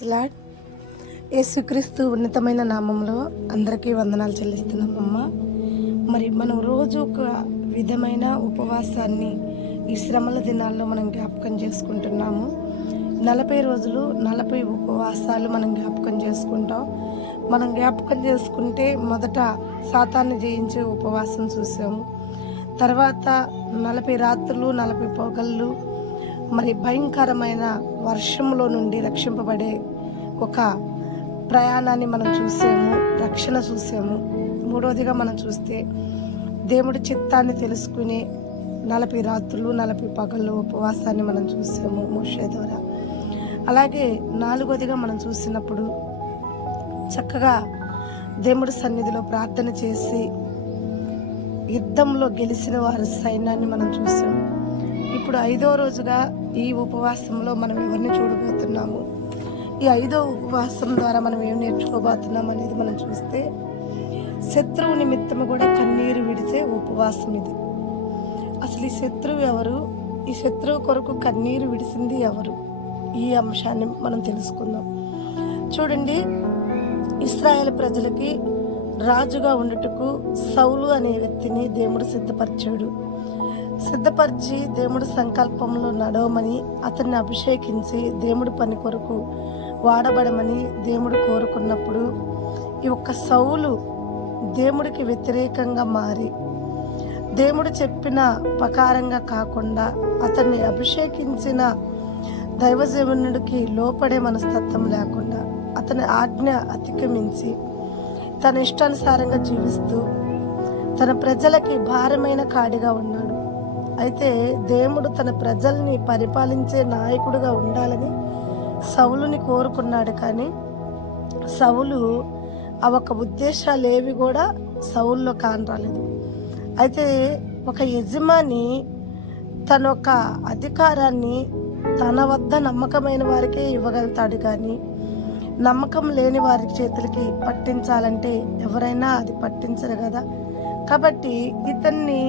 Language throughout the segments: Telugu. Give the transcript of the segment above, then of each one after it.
ప్రైజ్లాడ్ యేసుక్రీస్తు ఉన్నతమైన నామంలో అందరికీ వందనాలు చెల్లిస్తున్నామమ్మ. మరి మనం రోజు ఒక విధమైన ఉపవాసాన్ని ఈ శ్రమల దినాల్లో మనం జ్ఞాపకం చేసుకుంటున్నాము. నలభై రోజులు నలభై ఉపవాసాలు మనం జ్ఞాపకం చేసుకుంటాం. మనం జ్ఞాపకం చేసుకుంటే మొదట సాతాన్ని జయించే ఉపవాసం చూసాము. తర్వాత నలభై రాత్రులు నలభై పొగళ్ళు మరి భయంకరమైన వర్షంలో నుండి రక్షింపబడే ఒక ప్రయాణాన్ని మనం చూసాము రక్షణ చూసాము. మూడవదిగా మనం చూస్తే దేవుడి చిత్తాన్ని తెలుసుకునే నలభై రాత్రులు నలభై పగళ్ళు ఉపవాసాన్ని మనం చూసాము మోషే ద్వారా. అలాగే నాలుగవదిగా మనం చూసినప్పుడు చక్కగా దేవుడి సన్నిధిలో ప్రార్థన చేసి యుద్ధంలో గెలిచిన వారి సైన్యాన్ని మనం చూసాం ఇప్పుడు ఐదో రోజుగా ఈ ఉపవాసంలో మనం ఎవరిని చూడబోతున్నాము? ఈ ఐదో ఉపవాసం ద్వారా మనం ఏం నేర్చుకోబోతున్నాం అనేది మనం చూస్తే శత్రువు నిమిత్తము కూడా కన్నీరు విడిచే ఉపవాసం ఇది. అసలు ఈ శత్రువు ఎవరు? ఈ శత్రువు కొరకు కన్నీరు విడిసింది ఎవరు? ఈ అంశాన్ని మనం తెలుసుకుందాం. చూడండి ఇస్రాయేల్ ప్రజలకి రాజుగా ఉండటకు సౌలు అనే వ్యక్తిని దేవుడు సిద్ధపరిచాడు. సిద్ధపరిచి దేవుడి సంకల్పంలో నడవమని అతన్ని అభిషేకించి దేవుడి పని కొరకు వాడబడమని దేవుడు కోరుకున్నప్పుడు ఈ ఒక్క సౌలు దేవుడికి వ్యతిరేకంగా మారి దేవుడు చెప్పిన ప్రకారంగా కాకుండా అతన్ని అభిషేకించిన దైవజీవనుడికి లోపడే మనస్తత్వం లేకుండా అతని ఆజ్ఞ అతిక్రమించి తన ఇష్టానుసారంగా జీవిస్తూ తన ప్రజలకి భారమైన కాడిగా ఉన్నాడు. అయితే దేవుడు తన ప్రజల్ని పరిపాలించే నాయకుడిగా ఉండాలని సవులుని కోరుకున్నాడు కానీ సవులు ఆ ఒక ఉద్దేశాలు ఏవి కూడా సవుల్లో కానరాలేదు. అయితే ఒక యజమాని తన యొక్క అధికారాన్ని తన వద్ద నమ్మకమైన వారికే ఇవ్వగలుగుతాడు కానీ నమ్మకం లేని వారి చేతులకి పట్టించాలంటే ఎవరైనా అది పట్టించరు కదా. కాబట్టి ఇతన్ని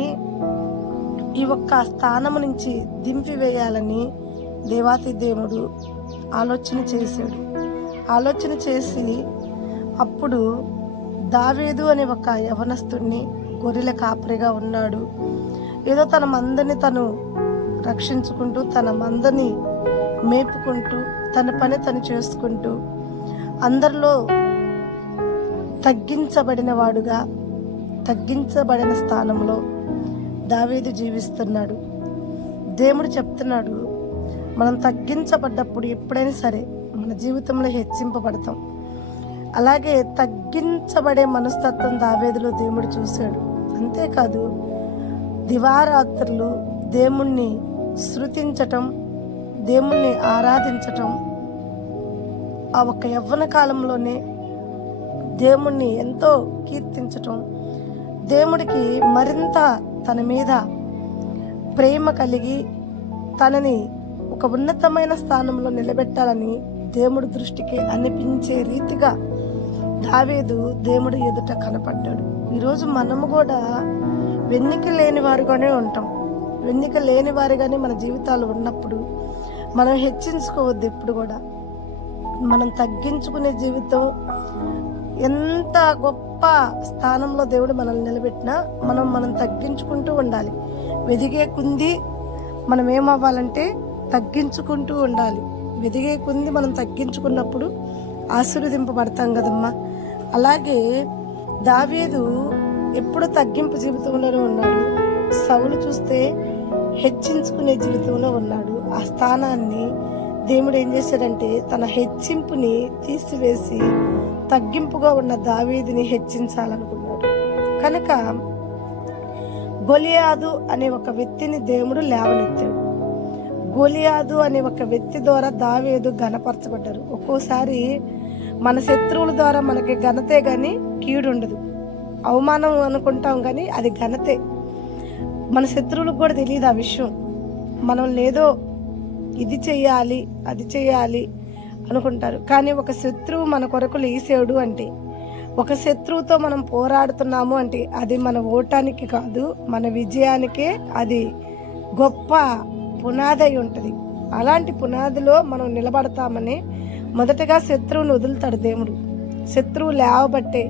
ఈ ఒక్క స్థానము నుంచి దింపివేయాలని దేవాతి దేవుడు ఆలోచన చేశాడు. ఆలోచన చేసి అప్పుడు దావేదు అనే ఒక యవనస్తుణ్ణి గొర్రెల కాపరిగా ఉన్నాడు. ఏదో తన మందని తను రక్షించుకుంటూ తన మందని మేపుకుంటూ తన పని తను చేసుకుంటూ అందరిలో తగ్గించబడిన వాడుగా తగ్గించబడిన స్థానంలో దావీదు జీవిస్తున్నాడు. దేవుడు చెప్తున్నాడు మనం తగ్గించబడ్డప్పుడు ఎప్పుడైనా సరే మన జీవితంలో హెచ్చింపబడతాం. అలాగే తగ్గించబడే మనస్తత్వం దావేదిలో దేవుడు చూశాడు. అంతేకాదు దివారాత్రులు దేవుణ్ణి శృతించటం దేవుణ్ణి ఆరాధించటం ఆ ఒక్క యవ్వన కాలంలోనే దేవుణ్ణి ఎంతో కీర్తించటం దేవుడికి మరింత తన మీద ప్రేమ కలిగి తనని ఒక ఉన్నతమైన స్థానంలో నిలబెట్టాలని దేవుడి దృష్టికి అనిపించే రీతిగా దావేదు దేవుడు ఎదుట కనపడ్డాడు. ఈరోజు మనము కూడా వెన్నిక లేని వారుగానే ఉంటాం. వెన్నిక లేని వారిగానే మన జీవితాలు ఉన్నప్పుడు మనం హెచ్చించుకోవద్దు ఎప్పుడు కూడా. మనం తగ్గించుకునే జీవితం ఎంత గొప్ప స్థానంలో దేవుడు మనల్ని నిలబెట్టినా మనం మనం తగ్గించుకుంటూ ఉండాలి. వెదిగే కుంది మనం ఏమవ్వాలంటే తగ్గించుకుంటూ ఉండాలి. వెదిగే కుంది మనం తగ్గించుకున్నప్పుడు ఆశీర్వదింపబడతాం కదమ్మా. అలాగే దావీదు ఎప్పుడు తగ్గింపు జీవితంలోనే ఉన్నాడు. సవులు చూస్తే హెచ్చించుకునే జీవితంలో ఉన్నాడు. ఆ స్థానాన్ని దేవుడు ఏం చేశాడంటే తన హెచ్చింపుని తీసివేసి తగ్గింపుగా ఉన్న దావీదిని హెచ్చించాలనుకున్నాడు. కనుక గొలియాదు అనే ఒక వ్యక్తిని దేవుడు లేవనెత్తాడు. గొలియాదు అనే ఒక వ్యక్తి ద్వారా దావేదు ఘనపరచబడ్డారు ఒక్కోసారి మన శత్రువుల ద్వారా మనకి ఘనతే కానీ కీడు ఉండదు అవమానం అనుకుంటాం కానీ అది ఘనతే. మన శత్రువులకు కూడా తెలియదు ఆ విషయం. మనం లేదో ఇది చేయాలి అది చేయాలి అనుకుంటారు. కానీ ఒక శత్రువు మన కొరకు లేసాడు అంటే ఒక శత్రువుతో మనం పోరాడుతున్నాము అంటే అది మన ఓటానికి కాదు మన విజయానికే అది గొప్ప పునాది అయి ఉంటుంది. అలాంటి పునాదిలో మనం నిలబడతామని మొదటగా శత్రువును వదులుతాడు దేవుడు. శత్రువు లేవబట్టే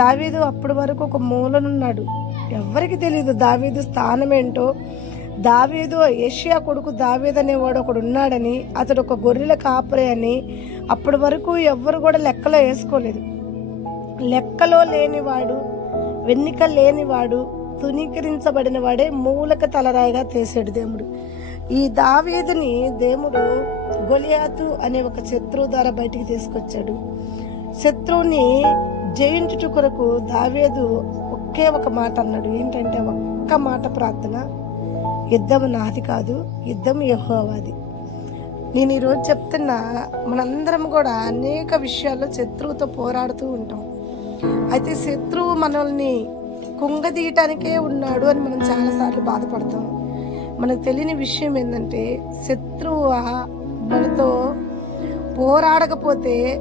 దావీదు అప్పటి వరకు ఒక మూలనున్నాడు. ఎవరికి తెలియదు దావీదు స్థానం ఏంటో దావీదు ఏషియా కొడుకు దావీదు అనేవాడు ఒకడు ఉన్నాడని అతడు ఒక గొర్రెల కాపరే అని అప్పటి వరకు ఎవ్వరు కూడా లెక్కలో వేసుకోలేదు. లెక్కలో లేనివాడు వెన్నిక లేనివాడు తునీకరించబడిన వాడే మూలక తలరాయిగా తీసాడు దేవుడు. ఈ దావీదుని దేవుడు గొలియాతు అనే ఒక శత్రువు ద్వారా బయటికి తీసుకొచ్చాడు. శత్రువుని జయించుట కొరకు దావేదు ఒకే ఒక మాట అన్నాడు. ఏంటంటే ఒక్క మాట ప్రార్థన. యుద్ధం నాది కాదు యుద్ధం యహోవాది. నేను ఈరోజు చెప్తున్నా మనందరం కూడా అనేక విషయాల్లో శత్రువుతో పోరాడుతూ ఉంటాం. అయితే శత్రువు మనల్ని కుంగదీయటానికే ఉన్నాడు అని మనం చాలాసార్లు బాధపడతాం. మనకు తెలియని విషయం ఏంటంటే శత్రువు మనతో పోరాడకపోతే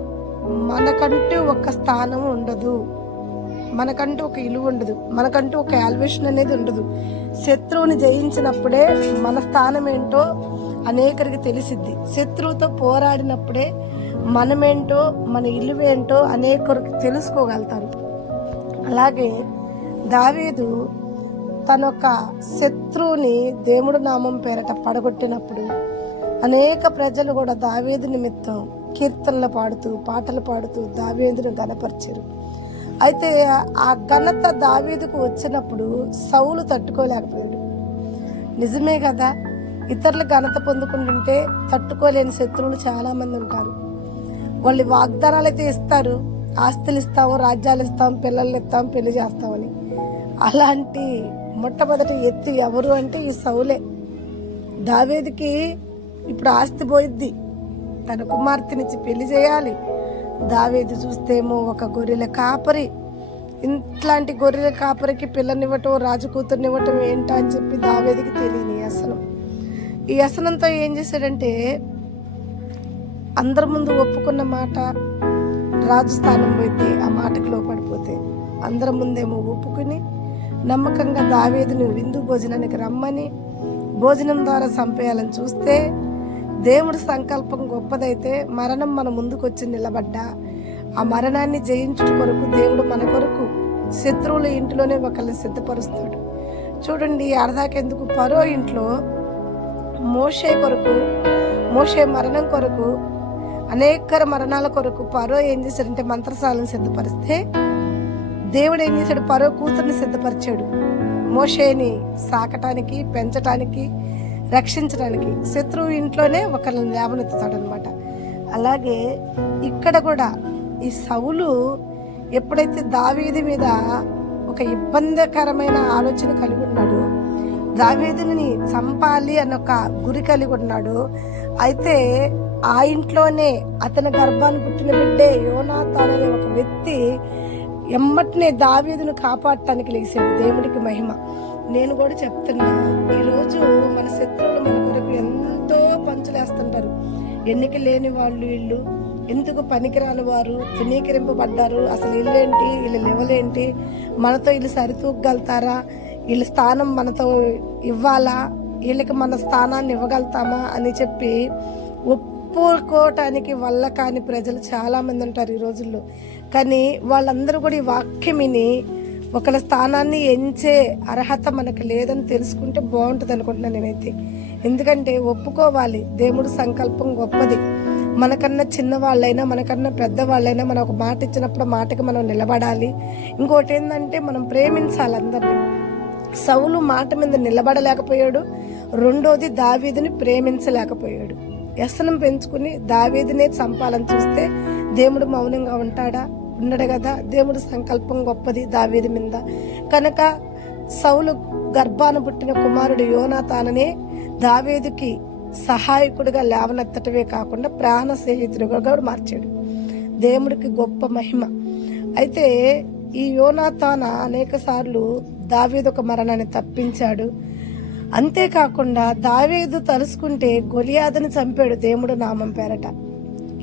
మనకంటూ ఒక స్థానం ఉండదు. మనకంటూ ఒక ఇలువ ఉండదు. మనకంటూ ఒక యాల్వేషన్ అనేది ఉండదు. శత్రువుని జయించినప్పుడే మన స్థానం ఏంటో అనేకరికి తెలిసిద్ది. శత్రువుతో పోరాడినప్పుడే మనమేంటో మన ఇల్లువేంటో అనేకరికి తెలుసుకోగలుగుతారు. అలాగే దావీదు తన యొక్క శత్రువుని దేవుడు నామం పేరట పడగొట్టినప్పుడు అనేక ప్రజలు కూడా దావేది నిమిత్తం కీర్తనలు పాడుతూ పాటలు పాడుతూ దావేదును గనపరిచారు అయితే ఆ ఘనత దావీదుకు వచ్చినప్పుడు సౌలు తట్టుకోలేకపోయాడు. నిజమే కదా ఇతరులు ఘనత పొందుకుంటుంటే తట్టుకోలేని శత్రువులు చాలామంది ఉంటారు. వాళ్ళు వాగ్దానాలు అయితే ఇస్తారు ఆస్తులు ఇస్తాము రాజ్యాలు ఇస్తాం పిల్లల్ని ఇస్తాం పెళ్ళి చేస్తామని. అలాంటి మొట్టమొదటి ఎత్తి ఎవరు అంటే ఈ సౌలే. దావేదికి ఇప్పుడు ఆస్తి పోయిద్ది. తన కుమార్తెనిచ్చి పెళ్ళి చేయాలి. దావేది చూస్తేమో ఒక గొర్రెల కాపరి. ఇట్లాంటి గొర్రెల కాపరికి పిల్లనివ్వటం రాజు కూతుర్నివ్వటం ఏంటా అని చెప్పి దావేదికి తెలియని ఈ ఈ వ్యసనంతో ఏం చేశాడంటే అందరి ముందు ఒప్పుకున్న మాట రాజు స్థానం పోతే ఆ మాటకు లోపడిపోతే అందరి ముందేమో ఒప్పుకుని నమ్మకంగా దావేదిని విందు భోజనానికి రమ్మని భోజనం ద్వారా చంపేయాలని చూస్తే దేవుడి సంకల్పం గొప్పదైతే మరణం మన ముందుకు వచ్చి నిలబడ్డా. ఆ మరణాన్ని జయించుట కొరకు దేవుడు మన కొరకు శత్రువుల ఇంటిలోనే ఒకరిని సిద్ధపరుస్తాడు. చూడండి అర్ధాకెందుకు పరో ఇంట్లో మోషే కొరకు మోషే మరణం కొరకు అనేక మరణాల కొరకు పరో ఏం చేశాడంటే మంత్రసాలను సిద్ధపరిస్తే దేవుడు ఏం చేశాడు? పరో కూతుర్ని సిద్ధపరిచాడు. మోషేని సాకటానికి పెంచటానికి రక్షించడానికి. శత్రువు ఇంట్లోనే ఒకరిని లేవనెత్తుతాడు అనమాట అలాగే ఇక్కడ కూడా ఈ సవులు ఎప్పుడైతే దావీది మీద ఒక ఇబ్బందికరమైన ఆలోచన కలిగి ఉన్నాడు దావీదుని చంపాలి అన్న ఒక గురి కలిగి ఉన్నాడు అయితే ఆ ఇంట్లోనే అతని గర్భాన్ని పుట్టిన బిడ్డే యోనాథాన్ అనే ఒక వ్యక్తి ఎమ్మటినే దావీదును కాపాడటానికి లేచాడు. దేవుడికి మహిమ. నేను కూడా చెప్తున్నా ఈరోజు మన శత్రువులు మన కొరకు ఎంతో పంచులేస్తుంటారు. ఎన్నిక లేని వాళ్ళు వీళ్ళు. ఎందుకు పనికిరాని వారు? తునీకరింపబడ్డారు అసలు వీళ్ళేంటి వీళ్ళ లెవలేంటి? మనతో వీళ్ళు సరితూగలుగుతారా? వీళ్ళ స్థానం మనతో ఇవ్వాలా? వీళ్ళకి మన స్థానాన్ని ఇవ్వగలుగుతామా అని చెప్పి ఒప్పుకోవటానికి వల్ల కాని ప్రజలు చాలామంది ఉంటారు ఈ రోజుల్లో. కానీ వాళ్ళందరూ కూడా ఈ వాక్యం విని ఒకళ్ళ స్థానాన్ని ఎంచే అర్హత మనకు లేదని తెలుసుకుంటే బాగుంటుంది అనుకుంటున్నాను నేనైతే. ఎందుకంటే ఒప్పుకోవాలి. దేవుడు సంకల్పం గొప్పది. మనకన్నా చిన్నవాళ్ళైనా మనకన్నా పెద్దవాళ్ళైనా మనం ఒక మాట ఇచ్చినప్పుడు మాటకి మనం నిలబడాలి. ఇంకోటి ఏంటంటే మనం ప్రేమించాలి అందరినీ. సౌలు మాట మీద నిలబడలేకపోయాడు. రెండోది దావీదిని ప్రేమించలేకపోయాడు. వ్యసనం పెంచుకుని దావీదినే చంపాలని చూస్తే దేవుడు మౌనంగా ఉంటాడా? ఉన్నాడు కదా దేవుడు సంకల్పం గొప్పది దావీది మీద. కనుక సౌలు గర్భాన పుట్టిన కుమారుడు యోనాతాననే దావేదికి సహాయకుడిగా లేవనెత్తటమే కాకుండా ప్రాణ స్నేహితుడిగా కూడా మార్చాడు. దేవుడికి గొప్ప మహిమ. అయితే ఈ యోనాతాన అనేక సార్లు దావీదు ఒక మరణాన్ని తప్పించాడు. అంతేకాకుండా దావేదు తలుసుకుంటే గొలియాదని చంపాడు దేవుడు నామం పేరట.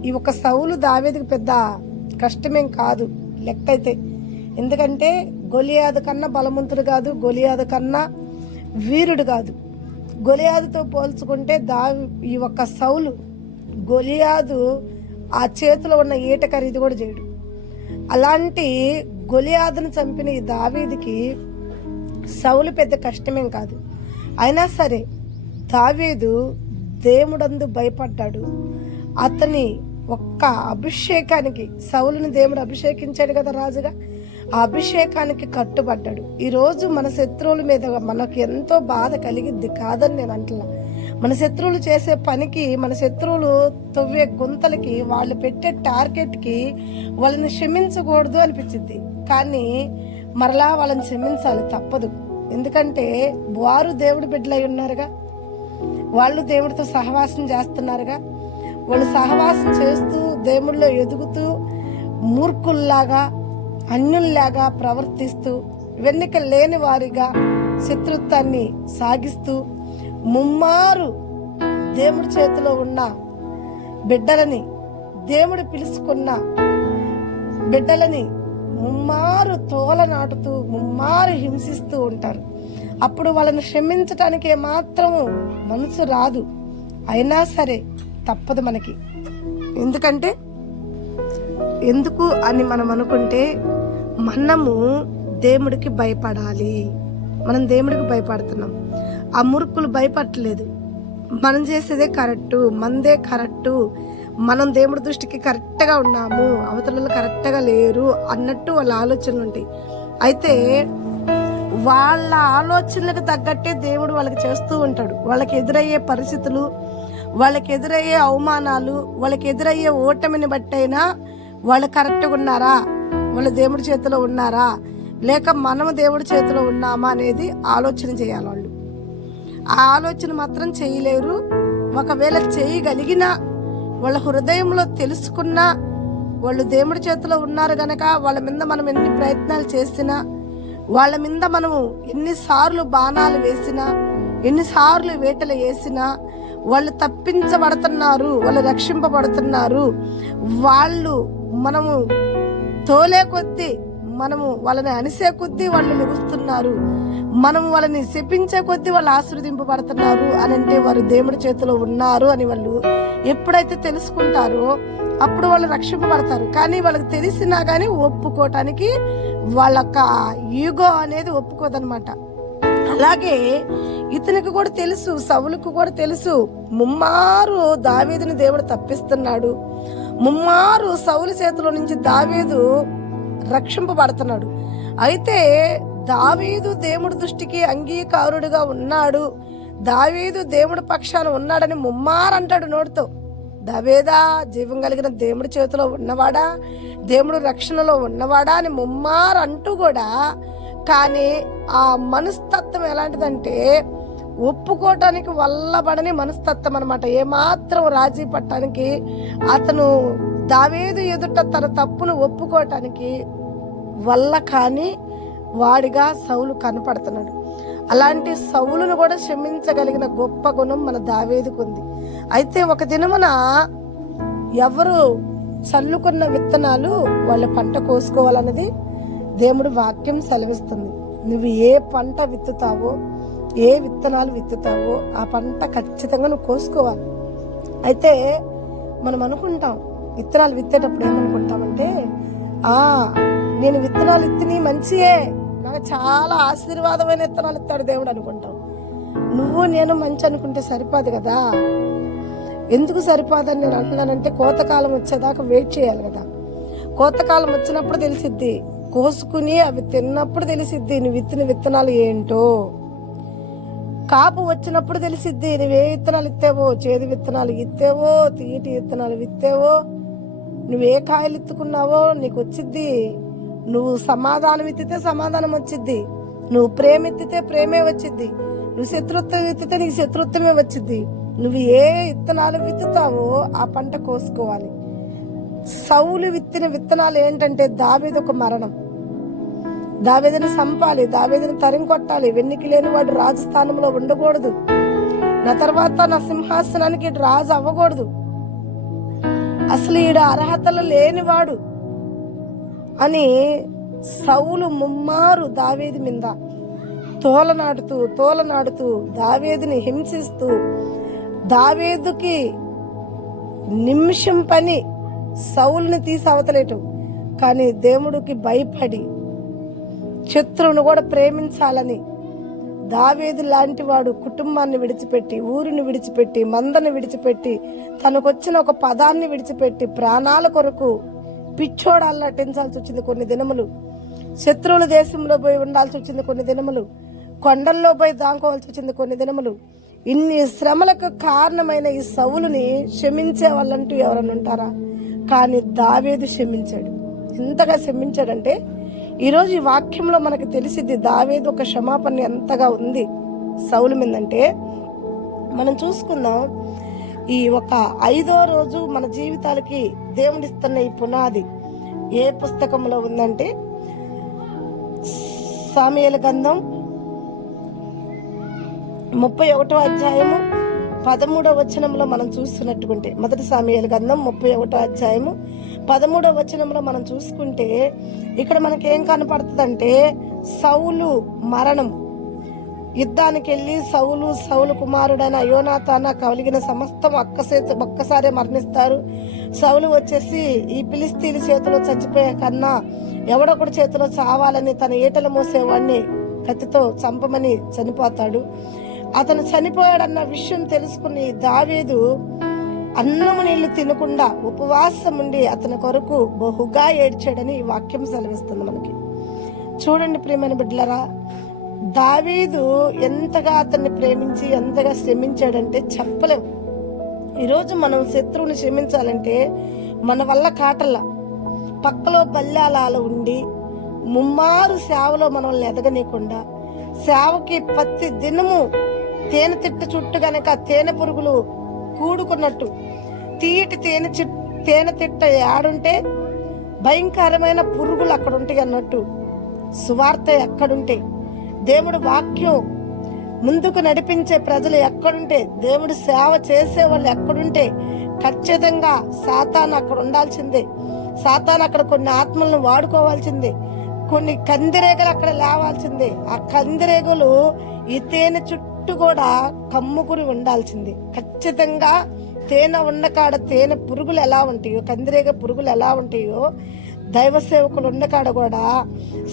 ఈ ఒక సౌలు దావేదికి పెద్ద కష్టమేం కాదు లెక్క అయితే ఎందుకంటే గొలియాదు కన్నా బలవంతుడు కాదు గొలియాదు కన్నా వీరుడు కాదు. గొలియాదుతో పోల్చుకుంటే దా ఈ ఒక్క సౌలు గొలియాదు ఆ చేతిలో ఉన్న ఈట ఖరీదు కూడా చేయడు. అలాంటి గొలియాదును చంపిన ఈ దావీదికి సౌలు పెద్ద కష్టమేం కాదు. అయినా సరే దావీదు దేవుడందు భయపడ్డాడు. అతని ఒక్క అభిషేకానికి సౌలుని దేవుడు అభిషేకించాడు కదా రాజుగా? ఆ అభిషేకానికి కట్టుబడ్డాడు. ఈరోజు మన శత్రువుల మీద మనకు ఎంతో బాధ కలిగిద్ది కాదని నేను అంటున్నా. మన శత్రువులు చేసే పనికి మన శత్రువులు తవ్వే గుంతలకి వాళ్ళు పెట్టే టార్గెట్కి వాళ్ళని క్షమించకూడదు అనిపించింది కానీ మరలా వాళ్ళని క్షమించాలి తప్పదు. ఎందుకంటే వారు దేవుడి బిడ్డలై ఉన్నారుగా. వాళ్ళు దేవుడితో సహవాసం చేస్తున్నారుగా. వాళ్ళు సహవాసం చేస్తూ దేవుళ్ళు ఎదుగుతూ మూర్ఖుల్లాగా అన్యుల్లాగా ప్రవర్తిస్తూ వెన్నిక లేని వారిగా శత్రుత్వాన్ని సాగిస్తూ ముమ్మారు దేవుడి చేతిలో ఉన్న బిడ్డలని దేవుడు పిలుచుకున్న బిడ్డలని ముమ్మారు తోల నాటుతూ ముమ్మారు హింసిస్తూ ఉంటారు. అప్పుడు వాళ్ళని క్షమించటానికి మాత్రము మనసు రాదు. అయినా సరే తప్పదు మనకి. ఎందుకంటే ఎందుకు అని మనం అనుకుంటే మనము దేవుడికి భయపడాలి. మనం దేవుడికి భయపడుతున్నాం. ఆ మురుకులు భయపడలేదు మనం చేసేదే కరెక్టు మందే కరెక్టు. మనం దేవుడి దృష్టికి కరెక్ట్గా ఉన్నాము అవతలలో కరెక్ట్గా లేరు అన్నట్టు వాళ్ళ ఆలోచనలు ఉంటాయి. అయితే వాళ్ళ ఆలోచనలకు తగ్గట్టే దేవుడు వాళ్ళకి చేస్తూ ఉంటాడు. వాళ్ళకి ఎదురయ్యే పరిస్థితులు వాళ్ళకి ఎదురయ్యే అవమానాలు వాళ్ళకి ఎదురయ్యే ఓటమిని బట్టైనా వాళ్ళు కరెక్ట్గా ఉన్నారా? వాళ్ళు దేవుడి చేతిలో ఉన్నారా? లేక మనము దేవుడి చేతిలో ఉన్నామా అనేది ఆలోచన చేయాలి వాళ్ళు. ఆ ఆలోచన మాత్రం చేయలేరు. ఒకవేళ చేయగలిగినా వాళ్ళ హృదయంలో తెలుసుకున్నా వాళ్ళు దేవుడి చేతిలో ఉన్నారు గనక వాళ్ళ మీద మనం ఎన్ని ప్రయత్నాలు చేసినా వాళ్ళ మీద మనము ఎన్నిసార్లు బాణాలు వేసినా ఎన్నిసార్లు వేటలు వేసినా వాళ్ళు తప్పించబడుతున్నారు వాళ్ళు రక్షింపబడుతున్నారు. వాళ్ళు మనము తోలే కొద్దీ మనము వాళ్ళని అనిసే కొద్దీ వాళ్ళు నిలుస్తున్నారు. మనం వాళ్ళని శపించే కొద్దీ వాళ్ళు ఆశీర్వదింపబడుతున్నారు అని అంటే వారు దేవుడి చేతిలో ఉన్నారు అని వాళ్ళు ఎప్పుడైతే తెలుసుకుంటారో అప్పుడు వాళ్ళు రక్షింపబడతారు. కానీ వాళ్ళకి తెలిసినా కానీ ఒప్పుకోవటానికి వాళ్ళొక్క ఈగో అనేది ఒప్పుకోదనమాట అలాగే ఇతనికి కూడా తెలుసు సవులకు కూడా తెలుసు. ముమ్మారు దావీదుని దేవుడు తప్పిస్తున్నాడు. ముమ్మారు సవులు చేతిలో నుంచి దావీదు రక్షింపబడుతున్నాడు. అయితే దావీదు దేవుడి దృష్టికి అంగీకారుడుగా ఉన్నాడు. దావీదు దేవుడి పక్షాన ఉన్నాడని ముమ్మారంటాడు నోటితో. దావేదా జీవం కలిగిన దేవుడి చేతిలో ఉన్నవాడా? దేవుడు రక్షణలో ఉన్నవాడా అని ముమ్మారంటూ కూడా కానీ ఆ మనస్తత్వం ఎలాంటిదంటే ఒప్పుకోవటానికి వల్లబడని మనస్తత్వం అనమాట ఏమాత్రం రాజీ పట్టడానికి అతను దావేదు ఎదుట తన తప్పును ఒప్పుకోవటానికి వల్ల కానీ వాడిగా సౌలు కనపడుతున్నాడు. అలాంటి సౌలును కూడా క్షమించగలిగిన గొప్ప గుణం మన దావేదుకుంది. అయితే ఒక దినమున ఎవరు చల్లుకున్న విత్తనాలు వాళ్ళ పంట కోసుకోవాలన్నది దేవుడు వాక్యం సెలవిస్తుంది. నువ్వు ఏ పంట విత్తుతావో ఏ విత్తనాలు విత్తుతావో ఆ పంట ఖచ్చితంగా నువ్వు కోసుకోవాలి. అయితే మనం అనుకుంటాం విత్తనాలు విత్తేటప్పుడు ఏమనుకుంటామంటే ఆ నేను విత్తనాలు ఇత్తిని మంచియే నాకు చాలా ఆశీర్వాదమైన విత్తనాలు ఇస్తాడు దేవుడు అనుకుంటాం. నువ్వు నేను మంచి అనుకుంటే సరిపోదు కదా. ఎందుకు సరిపోదని నేను అంటున్నానంటే కోతకాలం వచ్చేదాకా వెయిట్ చేయాలి కదా. కోతకాలం వచ్చినప్పుడు తెలిసిద్ది కోసుకుని అవి తిన్నప్పుడు తెలిసిద్ది నువ్వు విత్తిన విత్తనాలు ఏంటో. కాపు వచ్చినప్పుడు తెలిసిద్ది నువ్వు ఏ విత్తనాలు ఇత్తేవో చేదు విత్తనాలు ఇత్తేవో తీటి విత్తనాలు విత్తేవో నువ్వే కాయలు ఎత్తుకున్నావో నీకు వచ్చిద్ది. నువ్వు సమాధానం ఇత్తితే సమాధానం వచ్చిద్ది. నువ్వు ప్రేమ ఎత్తితే ప్రేమే వచ్చిద్ది. నువ్వు శత్రుత్వం ఎత్తితే నీకు శత్రుత్వమే వచ్చిద్ది. నువ్వు ఏ విత్తనాలు విత్తుతావో ఆ పంట కోసుకోవాలి. సౌలు విత్తిన విత్తనాలు ఏంటంటే దావేది ఒక మరణం. దావేదిని సంపాలి దావేదిని తరిం కొట్టాలి వెన్నికి లేని వాడు రాజస్థానంలో ఉండకూడదు. నా తర్వాత నా సింహాసనానికి రాజు అవ్వకూడదు. అసలు ఈడ అర్హతలు లేనివాడు అని సౌలు ముమ్మారు దావేది మీద తోలనాడుతూ తోలనాడుతూ దావేదిని హింసిస్తూ దావేదుకి నిమిషం పని సౌల్ని తీసి అవతలేటు కానీ దేవుడికి భయపడి శత్రువును కూడా ప్రేమించాలని. దావేదు లాంటి వాడు కుటుంబాన్ని విడిచిపెట్టి ఊరిని విడిచిపెట్టి మందని విడిచిపెట్టి తనకొచ్చిన ఒక పదాన్ని విడిచిపెట్టి ప్రాణాల కొరకు పిచ్చోడాలు నటించాల్సి వచ్చింది కొన్ని దినములు. శత్రువుల దేశంలో పోయి ఉండాల్సి వచ్చింది కొన్ని దినములు. కొండల్లో పోయి దాంకోవాల్సి వచ్చింది కొన్ని దినములు. ఇన్ని శ్రమలకు కారణమైన ఈ సవులుని క్షమించే వాళ్ళంటూ ఎవరైనా ఉంటారా? కానీ దావేదు క్షమించాడు. ఎంతగా క్షమించాడంటే ఈరోజు ఈ వాక్యంలో మనకు తెలిసింది దావేది ఒక క్షమాపణ ఎంతగా ఉంది. సౌలు మీదంటే మనం చూసుకుందాం. ఈ ఒక ఐదో రోజు మన జీవితాలకి దేవుడిస్తున్న ఈ పునాది ఏ పుస్తకంలో ఉందంటే సామేల గంధం ముప్పై ఒకటో అధ్యాయము పదమూడవ వచనంలో మనం చూస్తున్నటువంటి మొదటి సామేల గంధం ముప్పై ఒకటో అధ్యాయము. పదమూడవ వచనంలో మనం చూసుకుంటే ఇక్కడ మనకి ఏం కనపడుతుందంటే సౌలు మరణం. యుద్ధానికి వెళ్ళి సౌలు సౌలు కుమారుడైన యోనాథాన కలిగిన సమస్తం ఒక్కసే ఒక్కసారే మరణిస్తారు. సౌలు వచ్చేసి ఈ పిలిస్తీని చేతిలో చచ్చిపోయే కన్నా ఎవడొకటి చేతిలో చావాలని తన ఈటలు మోసేవాడిని కత్తితో చంపమని చనిపోతాడు. అతను చనిపోయాడన్న విషయం తెలుసుకుని దావేదు అన్నము నీళ్ళు తినకుండా ఉపవాసం ఉండి అతని కొరకు బహుగా ఏడ్చాడని ఈ వాక్యం సెలవిస్తుంది మనకి. చూడండి ప్రియమైన బిడ్డలరా దావీదు ఎంతగా అతన్ని ప్రేమించి ఎంతగా శ్రమించాడంటే చెప్పలేము ఈరోజు మనం శత్రువుని క్షమించాలంటే మన వల్ల కాటల పక్కలో బల్యాలాల ఉండి ముమ్మారు సేవలో మనల్ని ఎదగనీయకుండా సేవకి ప్రతి దినము తేనె తిట్ట చుట్టూ గనక తేనె పురుగులు కూడుకున్నట్టు తీటి తేనె చి- తేనె తిట్ట ఆడుంటే భయంకరమైన పురుగులు అక్కడ ఉంటాయి అన్నట్టు. సువార్త ఎక్కడుంటే దేవుడు వాక్యం ముందుకు నడిపించే ప్రజలు ఎక్కడుంటే దేవుడు సేవ చేసే వాళ్ళు ఎక్కడుంటే ఖచ్చితంగా సాతాన్ అక్కడ ఉండాల్సిందే. సాతాన్ అక్కడ కొన్ని ఆత్మలను వాడుకోవాల్సిందే. కొన్ని కందిరేగలు అక్కడ లేవాల్సిందే. ఆ కందిరేగలు ఈ తేనె చుట్టూ కూడా కమ్ముకుని ఉండాల్సింది. ఖచ్చితంగా తేనె ఉన్న కాడ తేనె పురుగులు ఎలా ఉంటాయో కందిరేగ పురుగులు ఎలా ఉంటాయో దైవ సేవకులు ఉన్న కాడ కూడా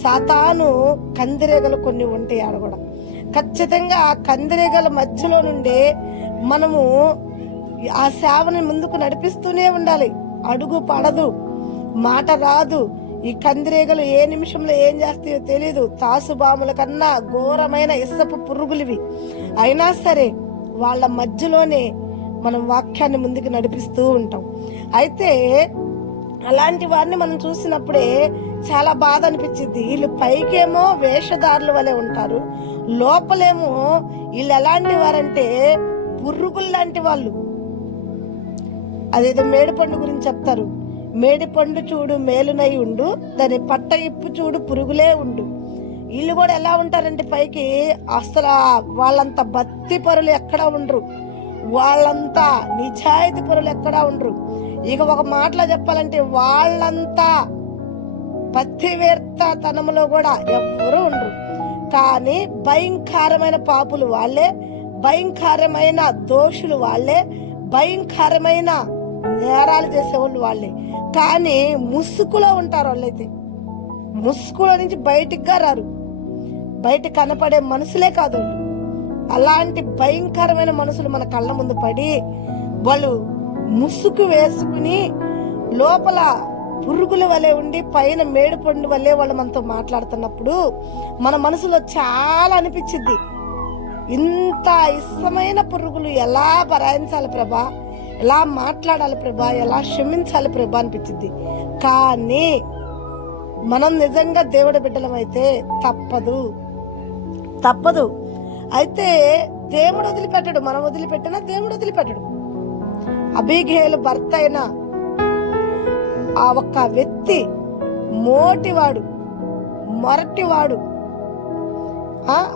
సాతాను కందిరేగలు కొన్ని ఉంటాయి ఆడ కూడా. ఖచ్చితంగా ఆ కందిరేగల మధ్యలో నుండి మనము ఆ సేవని ముందుకు నడిపిస్తూనే ఉండాలి. అడుగు పడదు మాట రాదు ఈ కందిరేగలు ఏ నిమిషంలో ఏం చేస్తాయో తెలియదు తాసుబాముల కన్నా ఘోరమైన ఇసపు పురుగులివి. అయినా సరే వాళ్ళ మధ్యలోనే మనం వాక్యాన్ని ముందుకు నడిపిస్తూ ఉంటాం. అయితే అలాంటి వారిని మనం చూసినప్పుడే చాలా బాధ అనిపించింది వీళ్ళు పైకేమో వేషధారుల వలె ఉంటారు. లోపలేమో వీళ్ళు ఎలాంటి వారంటే పురుగులు లాంటి వాళ్ళు. అదేదో మేడిపండు గురించి చెప్తారు. మేడిపండు చూడు మేలునై ఉండు దాని పట్ట ఇప్పు చూడు పురుగులే ఉండు. వీళ్ళు కూడా ఎలా ఉంటారంటే పైకి అసలు వాళ్ళంత భక్తి పరులు ఎక్కడా ఉండరు. వాళ్ళంతా నిజాయితీ పరులు ఎక్కడా ఉండరు. ఇక ఒక మాటలో చెప్పాలంటే వాళ్ళంతా పత్తివేర్తనములో కూడా ఎవ్వరూ ఉండరు. కానీ భయంకరమైన పాపులు వాళ్ళే భయంకరమైన దోషులు వాళ్ళే భయంకరమైన నేరాలు చేసేవాళ్ళు వాళ్ళే. కానీ ముసుగులో ఉంటారు వాళ్ళైతే. ముసుగులో నుంచి బయటికి రారు బయట కనపడే మనుషులే కాదు అలాంటి భయంకరమైన మనుషులు మన కళ్ళ ముందు పడి వాళ్ళు ముసుగు వేసుకుని లోపల పురుగుల వలె ఉండి పైన మేడు పండు వలె వాళ్ళు మనతో మాట్లాడుతున్నప్పుడు మన మనసులో చాలా అనిపించింది ఇంత ఇష్టమైన పురుగులు ఎలా భరాయించాలి ప్రభా? ఎలా మాట్లాడాలి ప్రభా? ఎలా క్షమించాలి ప్రభా అనిపించింది. కానీ మనం నిజంగా దేవుడి బిడ్డలమైతే తప్పదు. తప్పదు. అయితే దేవుడు వదిలిపెట్టడు. మనం వదిలిపెట్టినా దేవుడు వదిలిపెట్టడు. అభిగేలు భర్త అయిన ఆ ఒక్క వ్యక్తి మోటివాడు మొరటివాడు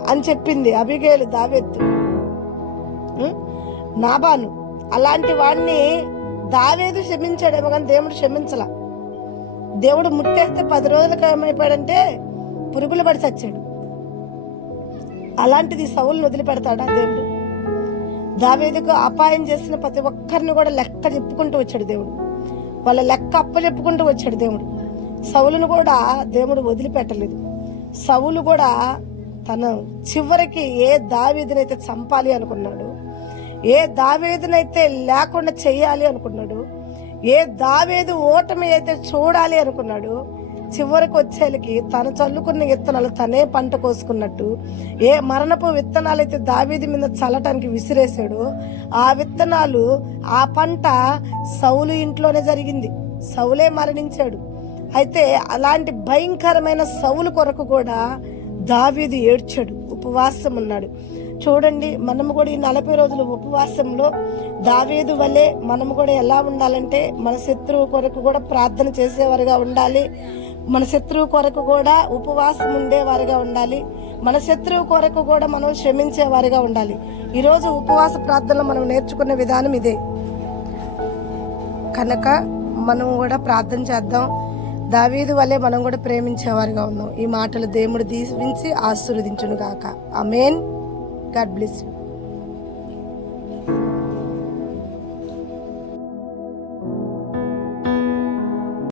అని చెప్పింది అభిఘేయులు దావెత్తు నాబాను. అలాంటి వాడిని దావేదు క్షమించాడేమో కానీ దేవుడు క్షమించలా. దేవుడు ముట్టేస్తే పది రోజులకు ఏమైపోయాడంటే పురుగులు పడి చచ్చాడు. అలాంటిది సవులను వదిలిపెడతాడా దేవుడు? దావేదికు అపాయం చేసిన ప్రతి ఒక్కరిని కూడా లెక్క చెప్పుకుంటూ వచ్చాడు దేవుడు. వాళ్ళ లెక్క అప్పచెప్పుకుంటూ వచ్చాడు దేవుడు. సవులను కూడా దేవుడు వదిలిపెట్టలేదు. సవులు కూడా తన చివరికి ఏ దావీదునైతే చంపాలి అనుకున్నాడు ఏ దావేదునైతే లేకుండా చేయాలి అనుకున్నాడు ఏ దావేది ఓటమి అయితే చూడాలి అనుకున్నాడు చివరికి వచ్చేలకి తను చల్లుకున్న విత్తనాలు తనే పంట కోసుకున్నట్టు ఏ మరణపు విత్తనాలు అయితే దావీది మీద చల్లటానికి విసిరేసాడో ఆ విత్తనాలు ఆ పంట సౌలు ఇంట్లోనే జరిగింది. సౌలే మరణించాడు. అయితే అలాంటి భయంకరమైన సౌలు కొరకు కూడా దావీది ఏడ్చాడు ఉపవాసం ఉన్నాడు చూడండి మనము కూడా ఈ నలభై రోజుల ఉపవాసంలో దావీదు వలె మనము కూడా ఎలా ఉండాలంటే మన శత్రువు కొరకు కూడా ప్రార్థన చేసేవారుగా ఉండాలి. మన శత్రువు కొరకు కూడా ఉపవాసం ఉండేవారుగా ఉండాలి. మన శత్రువు కొరకు కూడా మనం క్షమించేవారుగా ఉండాలి. ఈరోజు ఉపవాస ప్రార్థనలో మనం నేర్చుకున్న విధానం ఇదే. కనుక మనం కూడా ప్రార్థన చేద్దాం. దావీదు వల్లే మనం కూడా ప్రేమించేవారుగా ఉన్నాం. ఈ మాటలు దేవుడు దీవించి ఆశీర్వదించును గాక అమేన్ God bless you.